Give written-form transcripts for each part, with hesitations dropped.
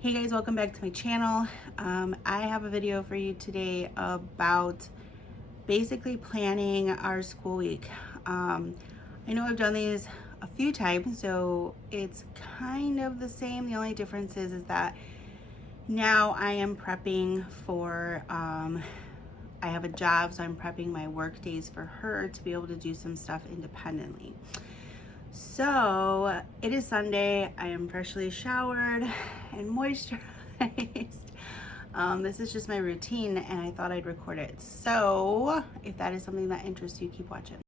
Hey guys, welcome back to my channel. I have a video for you today about basically planning our school week. I know I've done these a few times, so it's kind of the same. The only difference is that now I am prepping for, I have a job, so I'm prepping my work days for her to be able to do some stuff independently. So it is Sunday. I am freshly showered and moisturized. This is just my routine and I thought I'd record it. So if that is something that interests you, keep watching.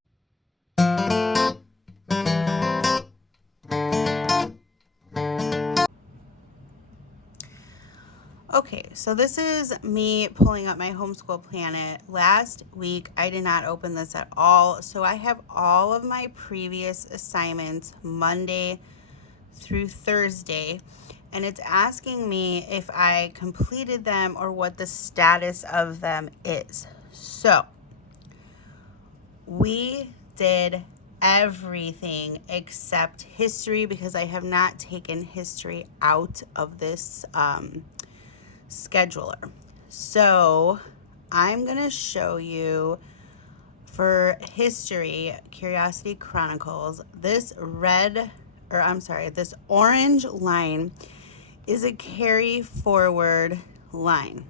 Okay, so this is me pulling up my homeschool planet. Last week, I did not open this at all. So I have all of my previous assignments Monday through Thursday, and it's asking me if I completed them or what the status of them is. So we did everything except history because I have not taken history out of this scheduler. So I'm gonna show you for history, Curiosity Chronicles, this this orange line is a carry forward line.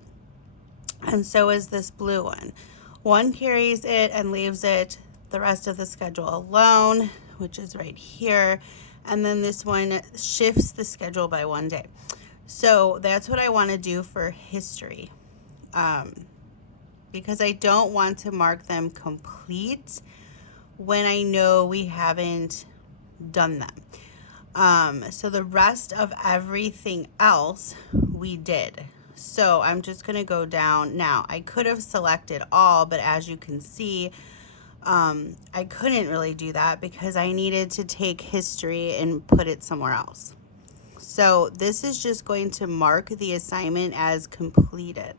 And so is this blue one. One carries it and leaves it the rest of the schedule alone, which is right here. And then this one shifts the schedule by one day. So that's what I want to do for history. Because I don't want to mark them complete when I know we haven't done them. So the rest of everything else we did. So I'm just going to go down. Now, I could have selected all, but as you can see, I couldn't really do that because I needed to take history and put it somewhere else. So this is just going to mark the assignment as completed.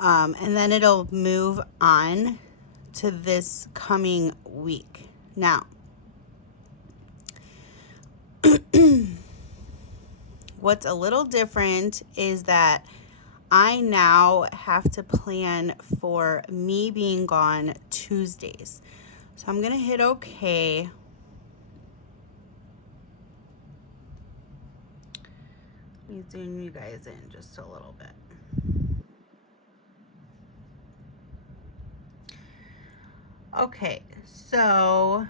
And then it'll move on to this coming week. Now, what's a little different is that I now have to plan for me being gone Tuesdays. So I'm going to hit OK. Let me zoom you guys in just a little bit. Okay, so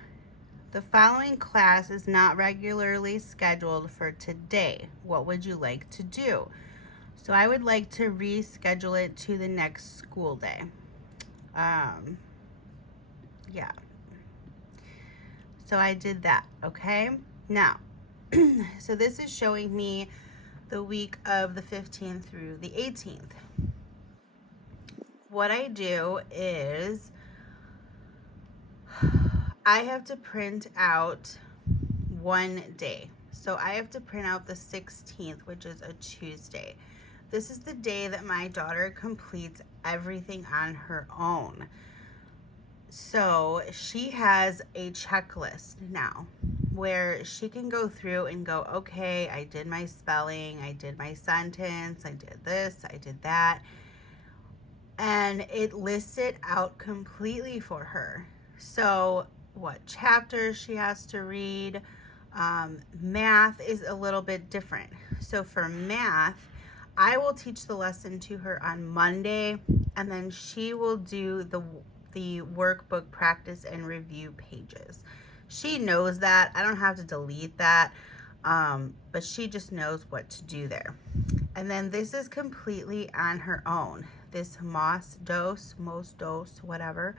the following class is not regularly scheduled for today. What would you like to do? So I would like to reschedule it to the next school day. Yeah. So I did that, okay? Now, so this is showing me the week of the 15th through the 18th. What I do is I have to print out one day. So I have to print out the 16th, which is a Tuesday. This is the day that my daughter completes everything on her own. So she has a checklist now where she can go through and go, okay, I did my spelling, I did my sentence, I did this, I did that. And it lists it out completely for her. So what chapters she has to read. Math is a little bit different. So for math, I will teach the lesson to her on Monday, and then she will do the workbook practice and review pages. She knows that. I don't have to delete that, but she just knows what to do there. And then this is completely on her own. This Most Dose, whatever.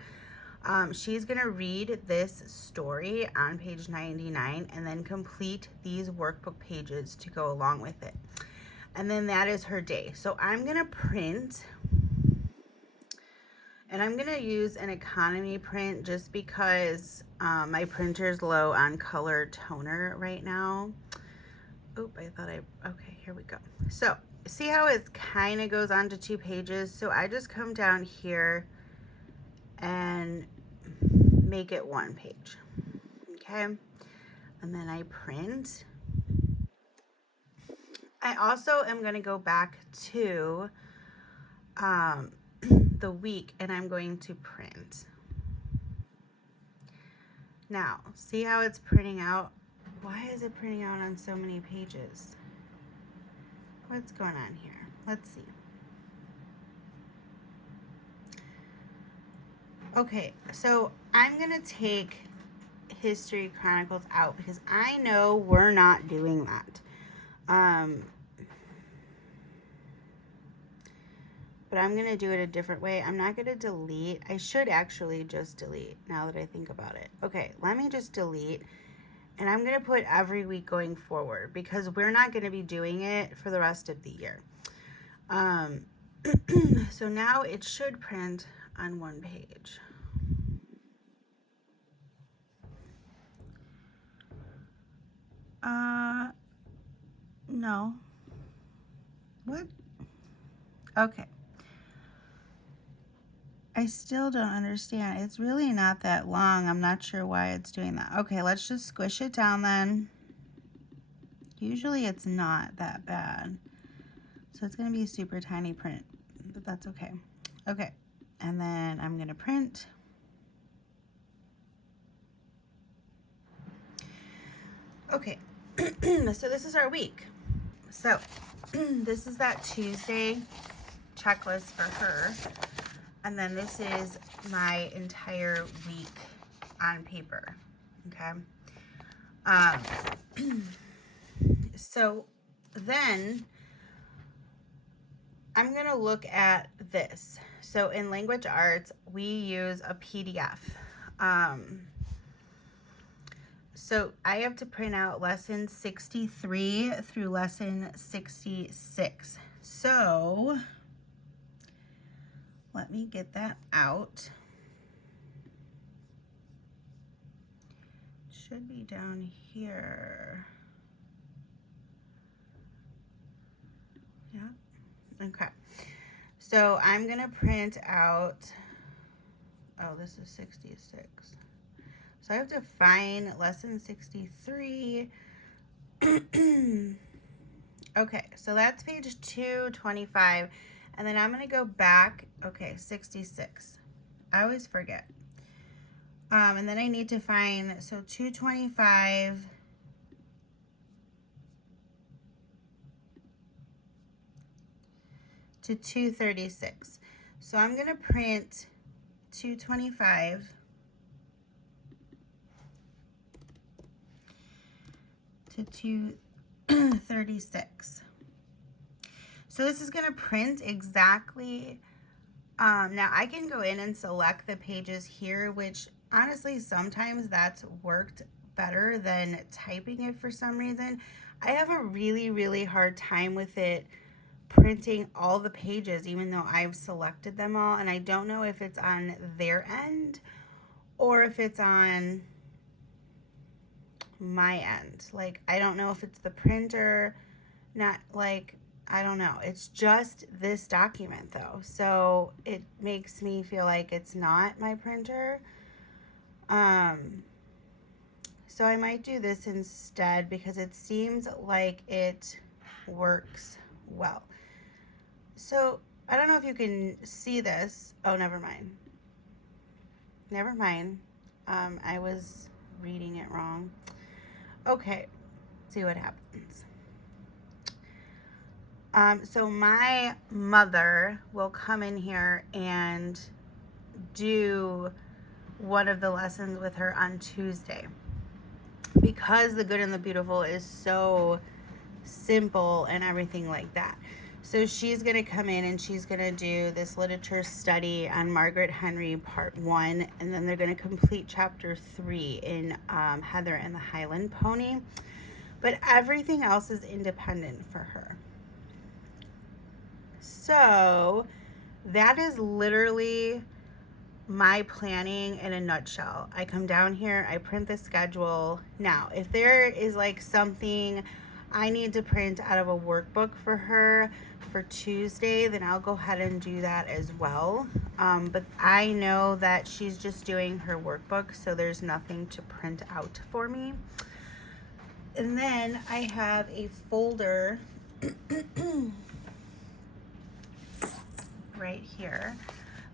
She's going to read this story on page 99 and then complete these workbook pages to go along with it. And then that is her day. So I'm going to print, and I'm going to use an economy print just because my printer's low on color toner right now. Oop, okay, here we go. So see how it kind of goes on to 2 pages? So I just come down here and make it 1 page, okay? And then I print, I also am going to go back to the week and I'm going to print. Now, see how it's printing out? Why is it printing out on so many pages? What's going on here? Let's see. Okay, so I'm going to take History Chronicles out because I know we're not doing that. But I'm going to do it a different way. I'm not going to delete. I should actually just delete now that I think about it. Okay, let me just delete. And I'm going to put every week going forward because we're not going to be doing it for the rest of the year. So now it should print on one page. No. What? Okay. I still don't understand. It's really not that long. I'm not sure why it's doing that. Okay, let's just squish it down then. Usually it's not that bad. So it's going to be a super tiny print, but that's okay. Okay, and then I'm going to print. Okay, so this is our week. So this is that Tuesday checklist for her. And then this is my entire week on paper, okay? So then I'm gonna look at this. So in language arts, we use a PDF. So I have to print out lesson 63 through lesson 66. So let me get that out. Should be down here. Yeah, okay. So I'm gonna print out, oh, this is 66. So I have to find lesson 63. Okay, so that's page 225. And then I'm going to go back, okay, 66. I always forget. And then I need to find, so 225 to 236. So I'm going to print 225 to 236. So this is going to print exactly, now I can go in and select the pages here, which honestly sometimes that's worked better than typing it for some reason. I have a really hard time with it printing all the pages even though I've selected them all, and I don't know if it's on their end or if it's on my end. Like, I don't know if it's the printer, not like, I don't know. It's just this document though. So it makes me feel like it's not my printer. So I might do this instead because it seems like it works well. So I don't know if you can see this. Oh, never mind. Never mind. I was reading it wrong. Okay, see what happens. So my mother will come in here and do one of the lessons with her on Tuesday. Because The Good and the Beautiful is so simple and everything like that. So she's going to come in and she's going to do this literature study on Margaret Henry part 1. And then they're going to complete chapter 3 in Heather and the Highland Pony. But everything else is independent for her. So that is literally my planning in a nutshell. I come down here, I print the schedule. Now, if there is like something I need to print out of a workbook for her for Tuesday, then I'll go ahead and do that as well. But I know that she's just doing her workbook, so there's nothing to print out for me. And then I have a folder right here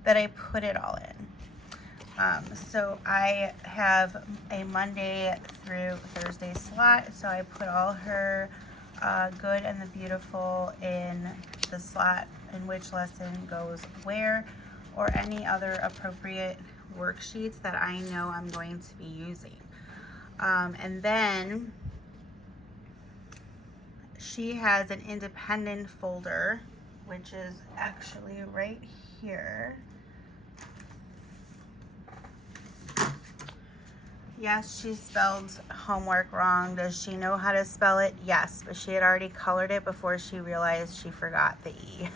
that I put it all in. So I have a Monday through Thursday slot, so I put all her good and the beautiful in the slot in which lesson goes where, or any other appropriate worksheets that I know I'm going to be using. And then she has an independent folder, which is actually right here. Yes, she spelled homework wrong. Does she know how to spell it? Yes, but she had already colored it before she realized she forgot the E.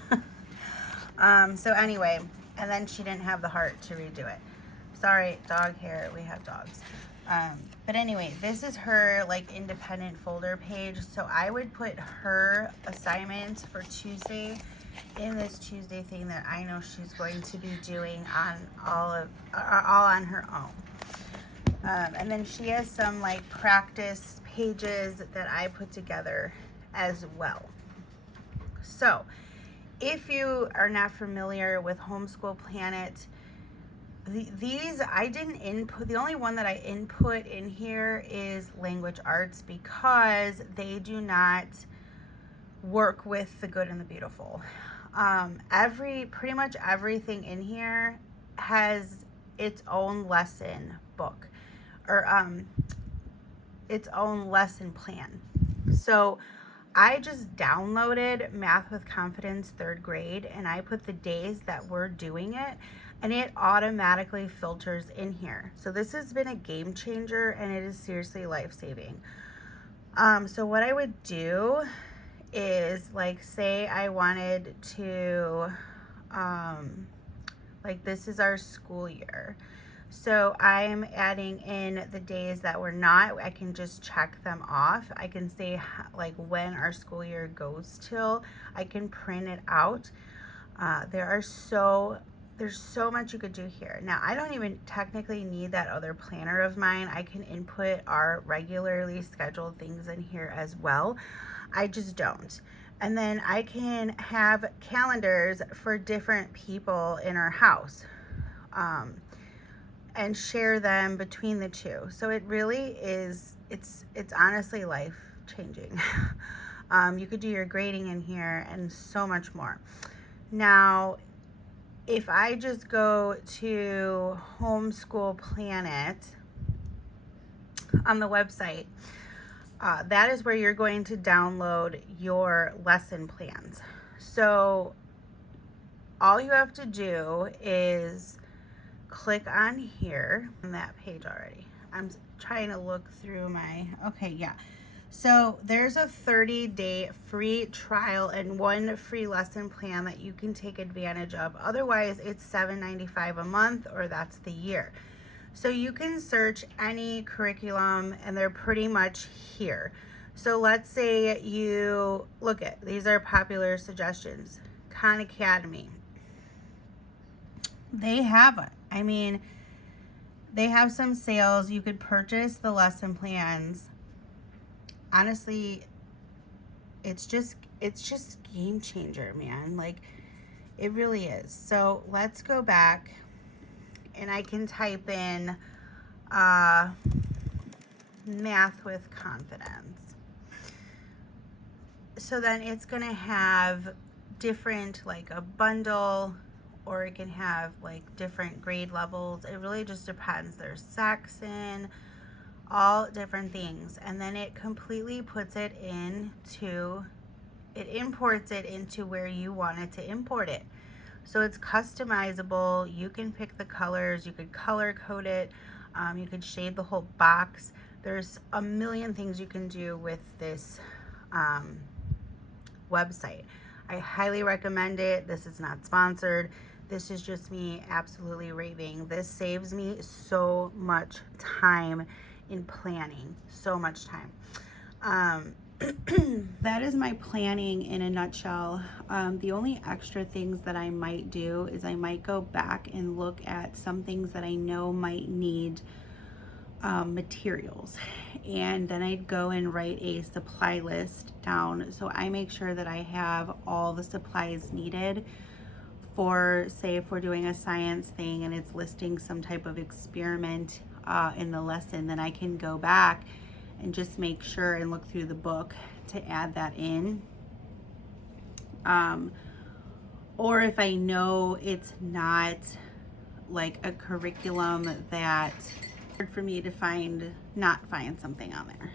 So anyway, and then she didn't have the heart to redo it. Sorry, dog hair, we have dogs. But anyway, this is her like independent folder page. So I would put her assignment for Tuesday in this Tuesday thing that I know she's going to be doing on all on her own. And then she has some like practice pages that I put together as well. So if you are not familiar with Homeschool Planet, these I didn't input. The only one that I input in here is language arts, because they do not work with the good and the beautiful. Pretty much everything in here has its own lesson book, or its own lesson plan. So I just downloaded Math with Confidence 3rd grade, and I put the days that we're doing it, and it automatically filters in here. So this has been a game changer, and it is seriously life-saving. So what I would do is, like, say I wanted to, like, this is our school year. So I'm adding in the days that we're not. I can just check them off. I can say like when our school year goes till. I can print it out. There's so much you could do here. Now, I don't even technically need that other planner of mine. I can input our regularly scheduled things in here as well. I just don't. And then I can have calendars for different people in our house. And share them between the two. So it really is, it's honestly life changing. You could do your grading in here and so much more. Now, if I just go to Homeschool Planet on the website, that is where you're going to download your lesson plans. So all you have to do is click on here on that page already. I'm trying to look through my, okay, yeah. So there's a 30-day free trial and 1 free lesson plan that you can take advantage of. Otherwise, it's $7.95 a month, or that's the year. So you can search any curriculum, and they're pretty much here. So let's say you look at, these are popular suggestions. Khan Academy. They have it. I mean, they have some sales. You could purchase the lesson plans. Honestly, it's just game changer, man. Like, it really is. So let's go back, and I can type in Math with Confidence. So then it's gonna have different, like a bundle, or it can have like different grade levels. It really just depends. There's Saxon, all different things. And then it completely puts it into, it imports it into where you want it to import it. So it's customizable. You can pick the colors, you could color code it, you could shade the whole box. There's a million things you can do with this website. I highly recommend it. This is not sponsored. This is just me absolutely raving. This saves me so much time in planning, so much time. That is my planning in a nutshell. The only extra things that I might do is I might go back and look at some things that I know might need materials. and then I'd go and write a supply list down. So I make sure that I have all the supplies needed for, say, if we're doing a science thing and it's listing some type of experiment in the lesson, then I can go back and just make sure and look through the book to add that in. Or if I know it's not like a curriculum that hard for me to not find something on there.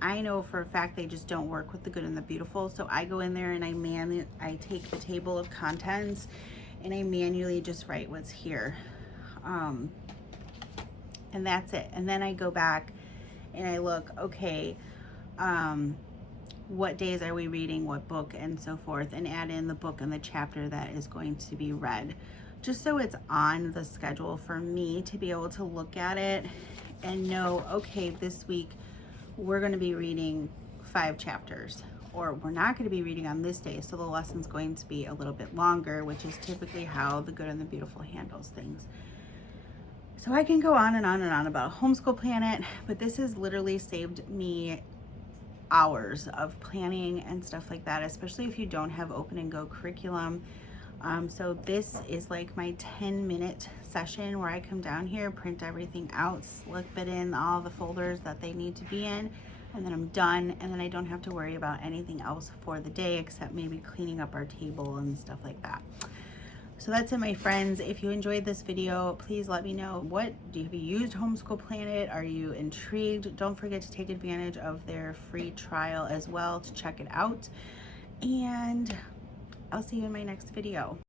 I know for a fact they just don't work with the good and the beautiful. So I go in there and I take the table of contents and I manually just write what's here. And that's it. And then I go back and I look, okay, what days are we reading what book and so forth, and add in the book and the chapter that is going to be read, just so it's on the schedule for me to be able to look at it and know, okay, this week we're going to be reading 5 chapters, or we're not going to be reading on this day, so the lesson's going to be a little bit longer, which is typically how the good and the beautiful handles things. So I can go on and on and on about Homeschool Planet, but this has literally saved me hours of planning and stuff like that, especially if you don't have open and go curriculum. So this is like my 10-minute session where I come down here, print everything out, slip it in all the folders that they need to be in, and then I'm done, and then I don't have to worry about anything else for the day except maybe cleaning up our table and stuff like that. So that's it, my friends. If you enjoyed this video, please let me know. Have you used Homeschool Planet? Are you intrigued? Don't forget to take advantage of their free trial as well to check it out. And I'll see you in my next video.